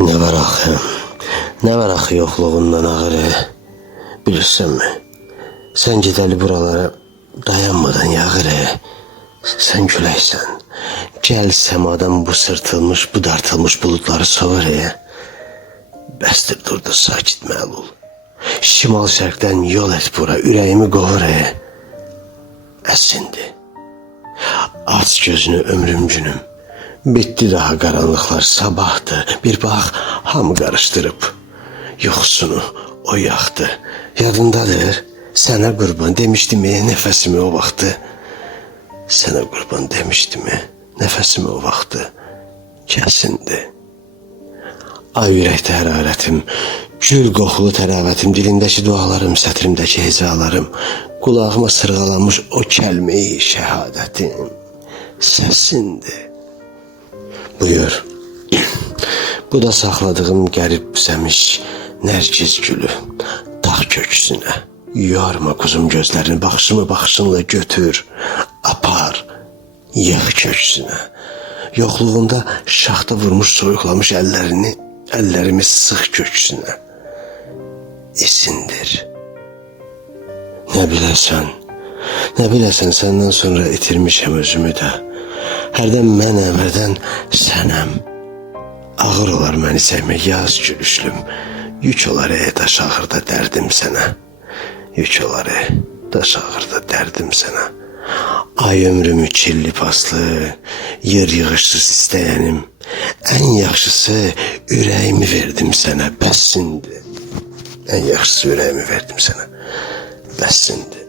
Ne var axı? Ne var axı yoxluğundan ağır? Bilirsən mi? Sen gidəli buralara dayanmadan yağır. Sen küləksən. Gəl səmadan bu sırtılmış, bu dartılmış bulutları savur. Bəsdir durdu sakit məlul. Şimal şərqdən yol et bura, ürəyimi qovur. Əsindi. Aç gözünü ömrüm günüm. Bitti daha qaranlıqlar, sabahdı. Bir bax, hamı qarışdırıb. Yoxsunu o yaxdı. Yadındadır, sənə qurban demişdim nəfəsimi o vaxtı. Sənə qurban demişdim nəfəsimi o vaxtı. Kəsindi. Ay ürəkdə hərarətim, gül qoxulu təravətim, dilindəki dualarım, sətrimdəki hecalarım, qulağıma sırğalanmış o kəlmeyi şəhadətim, səsindi. Buyur, bu da saxladığım qərib səmiş nərgiz gülü, dağ köksünə. Yorma kuzum gözlərini, baxışımı baxışınla götür, apar, yığ köksünə. Yoxluğunda şaxta vurmuş, soyuqlamış əllərimi sıx köksünə. İsindir. Nə biləsən səndən sonra itirmişəm özümü də. Hərdən mənəm, hərdən sənəm. Ağır olar məni sevmək, yaz gülüşlüm. Yük olar daş ağırda dərdim sənə. Yük olar daş ağırda dərdim sənə. Ay ömrümü kirli paslı, yer yığışsız istəyənim. Ən yaxşısı ürəyimi verdim sənə, bəssindir. Ən yaxşısı ürəyimi verdim sənə, bəssindir.